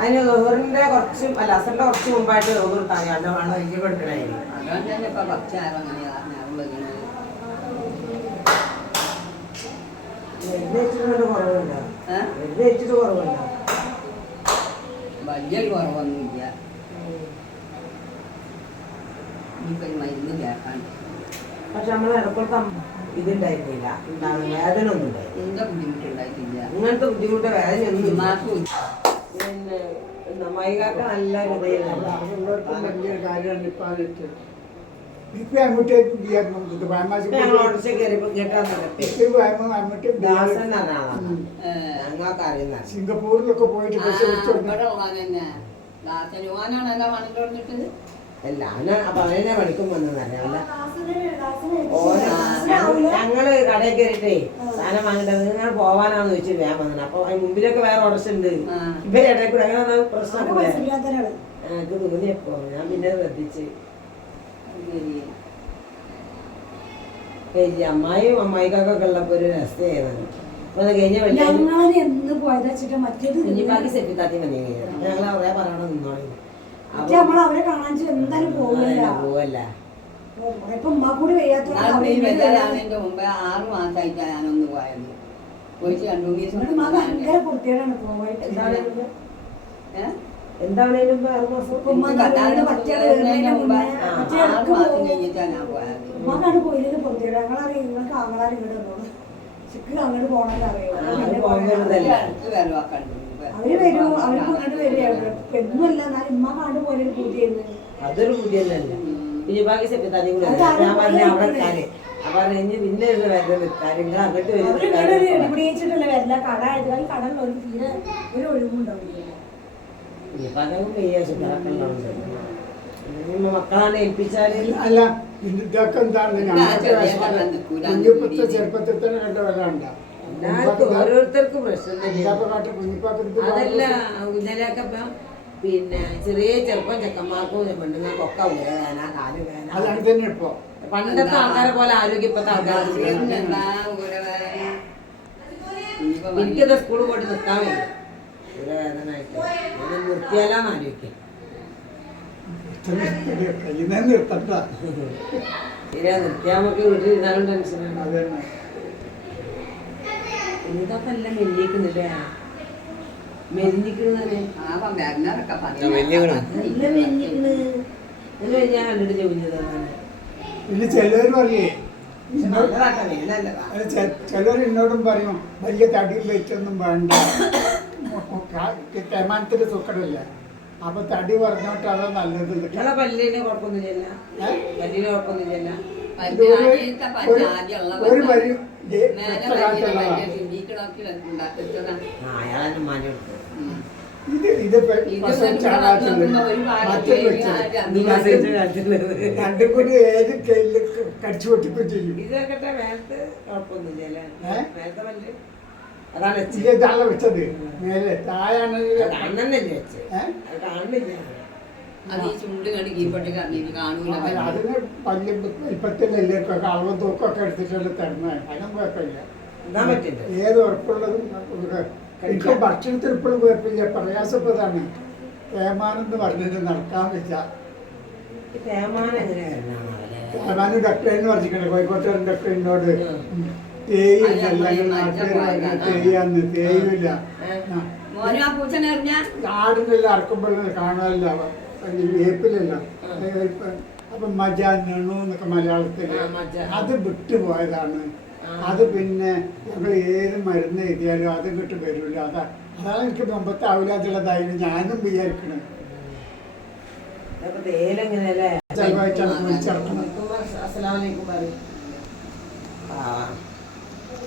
അതിന് ഓറിന്റെ കുറച്ച് അല്ല അസറിന്റെ കുറച്ച് മുമ്പായിട്ട് ഓർ താഴെ വേണം വലിയ എടുക്കണായിരുന്നു. കുറവുണ്ടോ വെച്ചിട്ട് കുറവുണ്ടോ? വലിയ കുറവൊന്നുമില്ല. മരുന്ന് കേൾക്കാൻ പക്ഷെ നമ്മൾ ഇടയ്ക്കൊക്കെ ഇതുണ്ടായിരുന്നില്ല, എന്താണ് വേദന ഒന്നും ഉണ്ടായില്ല. ബുദ്ധിമുട്ടുണ്ടായിട്ടില്ല. ഇങ്ങനത്തെ ബുദ്ധിമുട്ട് വേദന ഒന്നും പിന്നെ മൈകാക്ക നല്ല വലിയൊരു കാര്യമാണ് സിംഗപ്പൂരിലൊക്കെ പോയിട്ട് അല്ല അപ്പൊ അവനെ പണിക്കും വന്നതല്ല. ഞങ്ങള് കടയിൽ കയറിട്ടേ സാധനം വാങ്ങിട്ടത് നിങ്ങൾ പോവാനാന്ന് ചോദിച്ചു ഞാൻ വന്നത്. അപ്പൊ മുമ്പിലൊക്കെ വേറെ ഓർഡർസുണ്ട്. ഇവരെ ഇടയിൽ കൂടെ അങ്ങനെ പ്രശ്നമൊക്കെ എനിക്ക് തോന്നിയപ്പോ ഞാൻ പിന്നെ ശ്രദ്ധിച്ച് അമ്മായിയും അമ്മായിക്കൊക്കെ ഉള്ളപ്പോ ഒരു രസമായിരുന്നു. അപ്പൊ അത് കഴിഞ്ഞ കുഞ്ഞിപ്പാക്കി സെപ്പിത്താത്തി മതി ഞങ്ങൾ അവിടെ പറയണ നിന്നോളി അവരെ കാണാൻ എന്തായാലും പോവല്ല. മുമ്പ് 6 മാസമായിട്ടാ ഞാനൊന്ന് പോയത്. പോയിട്ട് 2 ദിവസം എന്താണേലും 6 മാസം കഴിഞ്ഞിട്ടാ ഞാൻ പോയത്. ഉമ്മാക്കാണ് പോയത് പൊറത്തേക്ക്. ഞങ്ങളറിയാം നിങ്ങൾക്ക് ആങ്ങളാരും ഇങ്ങോട്ട് വന്നോളൂ. ചിക്ക് അങ്ങോട്ട് പോകണമെന്ന് അറിയാം. അവര് വരും, അവർക്ക് ഇങ്ങോട്ട് വരികയാണ്. പെണ്ണല്ല എന്നാലും ഉമ്മാക്കാണ്ട് പോയൊരു പൂജയായിരുന്നു. അതൊരു പൂജയല്ല. പിന്നെ ബാക്കി സെപ്പിത്താതി കൂടെ ഞാൻ പറഞ്ഞ അവിടെ കാര്യം അപ്പൊ പിന്നെ അങ്ങോട്ട് പിടിച്ചിട്ടല്ലേ വരില്ല. കട ആയത് കടലിൽ ഒരു തീരെ ഒരു ഒഴിവുണ്ടാവില്ല. മക്കളാണ് ഏൽപ്പിച്ചാല് അല്ല ഇതൊക്കെ എന്താണ് കുഞ്ഞിപ്പത്തെ ചെറുപ്പത്തിൽ തന്നെ കണ്ട വരാണ്ട ഓരോരുത്തർക്കും പ്രശ്നം അതല്ല. ഇന്നലെയൊക്കെ പിന്നെ ചെറിയ ചെറുപ്പം ചെക്കന്മാർക്കും പെണ്ണുങ്ങൾക്കും ഒക്കെ വേദന കാല് വേദന. പണ്ടത്തെ ആൾക്കാരെ പോലെ ആരോഗ്യം ഇപ്പത്തെ ആൾക്കാർ. എനിക്കത് സ്കൂളിൽ പോയിട്ട് നിൽക്കാൻ വരും ഒരു വേദന ആയിട്ട് നിർത്തിയാലാന്ന് ആലോചിക്കാം. ശരിയാ, നിർത്തിയാൽ നമുക്ക് വീട്ടിൽ ഇരുന്നാലും ടെൻഷനാണ്. ഇതൊക്കെ എല്ലാം മെല്ലിക്കുന്നില്ലേ? മെലിഞ്ഞിക്കണേ ഞാൻ കണ്ടിട്ട് ചോദിച്ചതാണ്. പിന്നെ ചിലവർ പറയേ ചിലർ എന്നോടും പറയും വലിയ തടിയിൽ വെച്ചൊന്നും വേണ്ട, തേമാനത്തിന്റെ സുക്കടില്ല. അപ്പൊ തടി പറഞ്ഞോട്ട് അതാ നല്ലത്. പല്ലിന് കുഴപ്പമൊന്നുമില്ല, പല്ലിന് കുഴപ്പമൊന്നുമില്ല. ഒരു വരി രണ്ടും കൂടി ഏത് കയ്യില് കടിച്ചു പൊട്ടിക്കും ചെയ്യും. ഇതാണ് വെച്ചത് മേലെ താഴാണ് അതിന് വലിയ വലിപ്പത്തിലെല്ലാവർക്കും അളവും തൂക്കൊക്കെ എടുത്തിട്ടുള്ള തരുന്നത്. അതിനും കുഴപ്പമില്ല, ഏത് ഉറപ്പുള്ളതും. എനിക്ക് ഭക്ഷണത്തിൽ ഇപ്പോഴും കുഴപ്പമില്ല, പ്രയാസപ്പെട്ടതാണ്. തേമാനം എന്ന് പറഞ്ഞിട്ട് നടക്കാൻ വെച്ച തേമാനം ഡോക്ടറെന്ന് പറഞ്ഞിട്ടുണ്ട്. കോഴിക്കോട്ടെ ഡോക്ടറിനോട് തേയില്ല, തേയാന്ന് തേയില്ല. ആടിനെല്ലാം അറക്കുമ്പോഴേ കാണാനില്ല, വേപ്പിലല്ല. അപ്പൊ മജ നെണു എന്നൊക്കെ മലയാളത്തിൽ അത് വിട്ടുപോയതാണ്. അത് പിന്നെ ഞങ്ങൾ ഏത് മരുന്ന് എഴുതിയാലും അത് കിട്ട് വരില്ല. അതാണ് എനിക്ക് മുമ്പത്തെ ആവില്ലാത്തുള്ളതായിരുന്നു ഞാനും വിചാരിക്കണത്.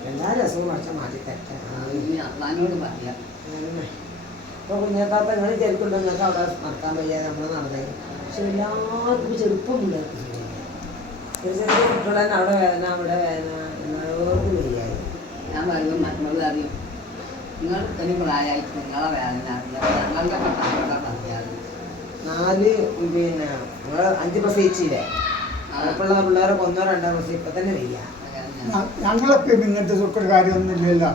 എല്ലാ രസവും പക്ഷെ മാറ്റി തരാനോട് പറയാം. ഇപ്പൊ കുഞ്ഞാത്താത്ത നിങ്ങൾ ചെറുക്കുണ്ടോ? നിങ്ങൾക്ക് അവിടെ നടക്കാൻ വയ്യാതെ നമ്മൾ നടന്നത്. പക്ഷെ എല്ലാവർക്കും ചെറുപ്പം പിള്ളേർക്ക് ചെറിയ ചെറിയ കുട്ടികളെ തന്നെ അവിടെ വേദന ഇവിടെ വേദന എല്ലാവർക്കും വയ്യായി. ഞാൻ പറയുമ്പോൾ മറ്റുള്ളത് അറിയും, നിങ്ങൾ ഇത്രയും പ്രായമായിട്ട് നിങ്ങളെ വേദന ഞങ്ങളുടെ പറയാറ് 4 പിന്നെ 5 പ്രസവിച്ചില്ലേ? അപ്പോഴുള്ള പിള്ളേരെ 1 2 പ്രസവം ഇപ്പൊ തന്നെ വയ്യ. ഞങ്ങളൊക്കെ ഇങ്ങനത്തെ സുഖ കാര്യമൊന്നും ഇല്ലല്ലോ.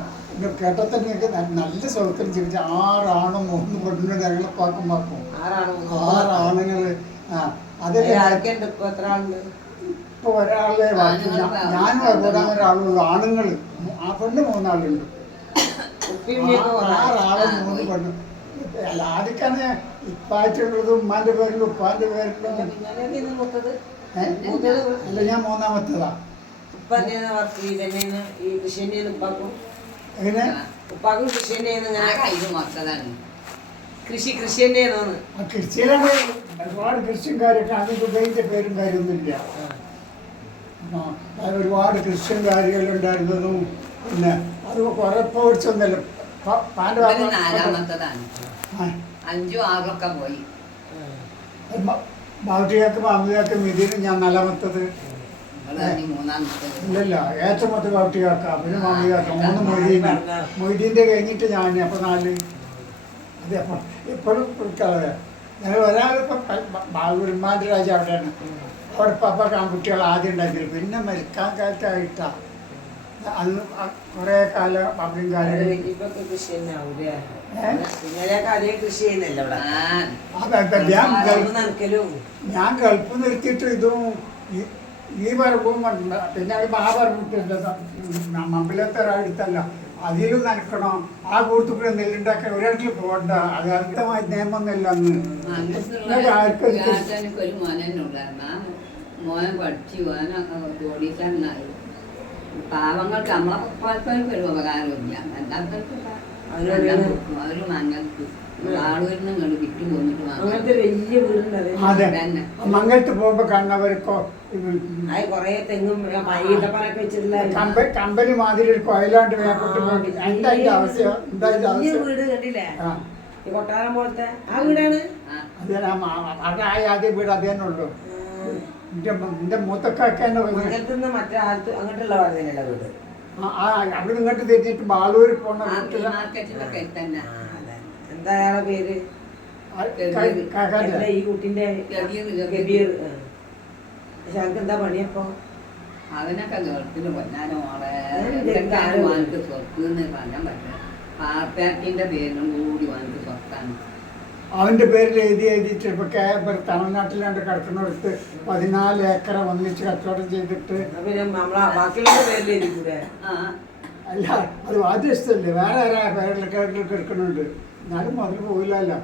കേട്ടാൽ തന്നെ നിങ്ങൾക്ക് നല്ല സുഖത്തിൽ ചിരിച്ച് 6 ആണും 3 പെണ്ണും ഞങ്ങളെ പാക്കും 6 ആണുങ്ങൾ. ആ അതല്ലേ ആരൊക്കെയുണ്ട് ഇപ്പൊ എത്ര ആളുണ്ട്? ഇപ്പൊ ഒരാളെ ഞാനും അതുപോലെ ഒരാളുള്ളൂ. ആണുങ്ങൾ ആ പെണ്ണ് 3 ആളുണ്ട്. 6 ആളും 3 പെണ്ണും. അല്ല ആദ്യക്കാണ് ഇപ്പായിട്ടുള്ളത് ഉമ്മാന്റെ പേരിലും ഉപ്പാന്റെ പേരിലും. അല്ല ഞാൻ 3ാമത്തേതാ. ഉപ്പ തന്നെയാണ് വർക്ക് ചെയ്തന്നെയാണ് ഈ കൃഷി തന്നെയാണ് ഉപ്പാക്കും. എങ്ങനെ ഉപ്പാക്കും കൃഷി തന്നെയാണ്. കൃഷി തന്നെയാണോന്ന്? ആ കൃഷിയിലാണ് ഒരുപാട് കൃഷിയും കാര്യമൊക്കെ. അത് ദുബൈൻ്റെ പേരും കാര്യമൊന്നുമില്ല. ഒരുപാട് കൃഷിയും കാര്യങ്ങളും ഉണ്ടായിരുന്നതും പിന്നെ അത് കുറെ പോയിച്ചൊന്നല്ല. നാലാമത്തതാണ്. 5ഉം 6ഉം ഒക്കെ പോയി. ബാബുട്ടിയാക്ക് മാമിയാക്ക് മിതിനും ഞാൻ 4ാമത്തത്. ഇല്ലല്ല ഏറ്റവും മൊത്തം ബാബുട്ടിയാക്ക പിന്നെ മാമിയാക്ക 3 മൊയ്തീൻ്റെ കഴിഞ്ഞിട്ട് ഞാൻ അപ്പം 4. അതെ അപ്പം എപ്പോഴും വിളിക്കാതെ ഞങ്ങൾ ഒരാളിപ്പം ബാബുരുമാൻ്റെ രാജ അവിടെയാണ്. അവിടെ പപ്പ ആൺകുട്ടികൾ ആദ്യം ഉണ്ടാക്കിയത്. പിന്നെ മരിക്കാൻ കാലത്തായിട്ടാണ് അന്ന് കുറേ കാലം അവിടെയും കാലം കൃഷി തന്നെ ആവൂലേ? നിങ്ങളെയൊക്കെ അതേ കൃഷി ചെയ്യുന്നല്ലോ ഞാൻ ഗൾഫ് നിർത്തിയിട്ട് ഇതും ഈ പറമ്പും പിന്നെ ആ പറമ്പിട്ടുണ്ട് മമ്പിലത്തെ ഒരാളടുത്തല്ല അതിലും നനക്കണം. ആ കൂട്ടത്തിൽ നെല്ലുണ്ടാക്കാൻ ഒരിടത്തിൽ പോകണ്ട. അത് അർത്ഥമായ നിയമമൊന്നുമില്ല അന്ന്. ഒരു മോനുണ്ടായിരുന്നു. മോൻ പഠിച്ചു ഓടിച്ചാൽ പാവങ്ങൾക്ക് നമ്മളെ പലപ്പോഴും ഒരു ഉപകാരമില്ല. അവര് മങ്ങൾക്ക് ആളൂരിൽ നിന്ന് വിറ്റു പോന്നിട്ട് മംഗലത്ത് പോകുമ്പോ കാണുന്നവർക്കോ കമ്പനി മാതിരി ഒരു കൊയലാണ്ട് വേപ്പെട്ട് പോയി. എന്താ അതിന്റെ ആവശ്യം? വീട് കണ്ടില്ലേ കൊട്ടാരം പോലത്തെ ആ വീടാണ്. അവിടെ ആദ്യ വീട് അത് തന്നെ ഉള്ളു. എന്റെ മൂത്തക്കാക്ക മറ്റേ അങ്ങോട്ടുള്ള വീട് അവിടെ ഇങ്ങോട്ട് തിരിഞ്ഞിട്ട് ബാളൂര് പോണ എന്താ അയാളെ പേര്? ഈ കുട്ടിന്റെ ഗബീർ. പക്ഷെ അവർക്ക് എന്താ പണിയപ്പോ? അവനൊക്കെ ഗൾഫിന് കൊല്ലാനോ വാങ്ങിട്ട് സ്വത്ത് പറയാൻ പറ്റില്ല. പാർപ്പാറ്റിന്റെ പേരിലും കൂടി വാങ്ങിട്ട് സ്വത്താണ്. അവന്റെ പേരിൽ എഴുതിയിട്ട് ഇപ്പൊ തമിഴ്നാട്ടിലാണ്ട് കിടക്കുന്നിടത്ത് 14 ഏക്കർ ഒന്നിച്ച് കച്ചവടം ചെയ്തിട്ട് അല്ല അത് ആദ്യം ഇഷ്ടമല്ലേ വേറെ ആരാ പേരിലൊക്കെ എടുക്കുന്നുണ്ട്. എന്നാലും മുതൽ പോകില്ലല്ലോ.